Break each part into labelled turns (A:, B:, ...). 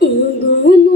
A: ওগো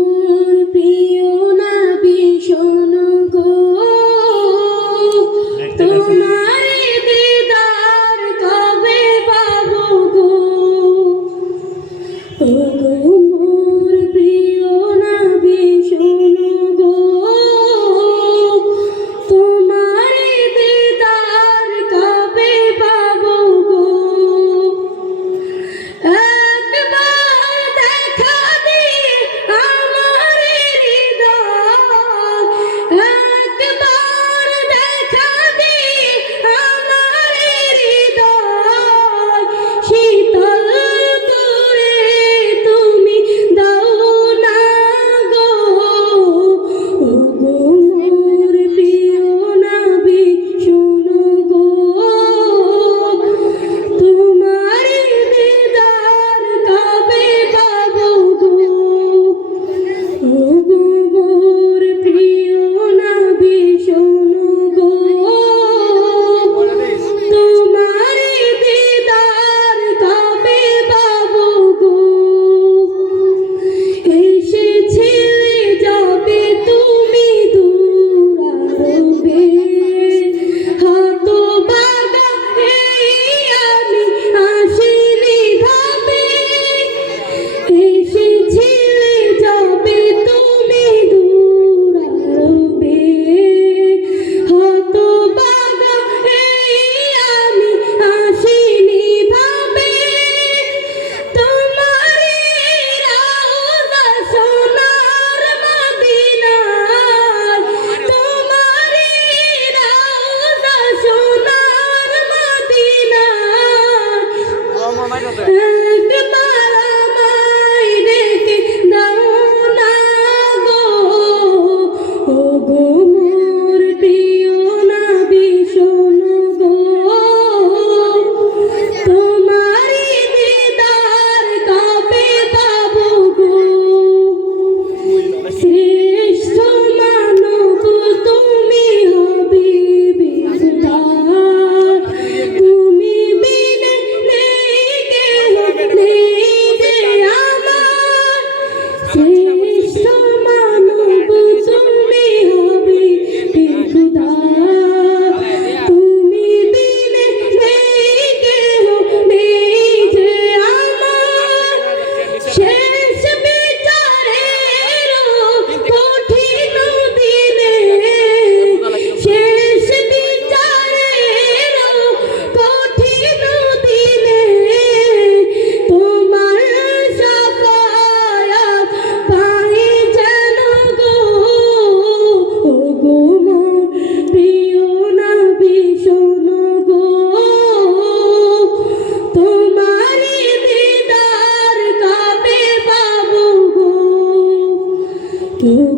A: 对？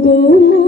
A: പോകുന്നു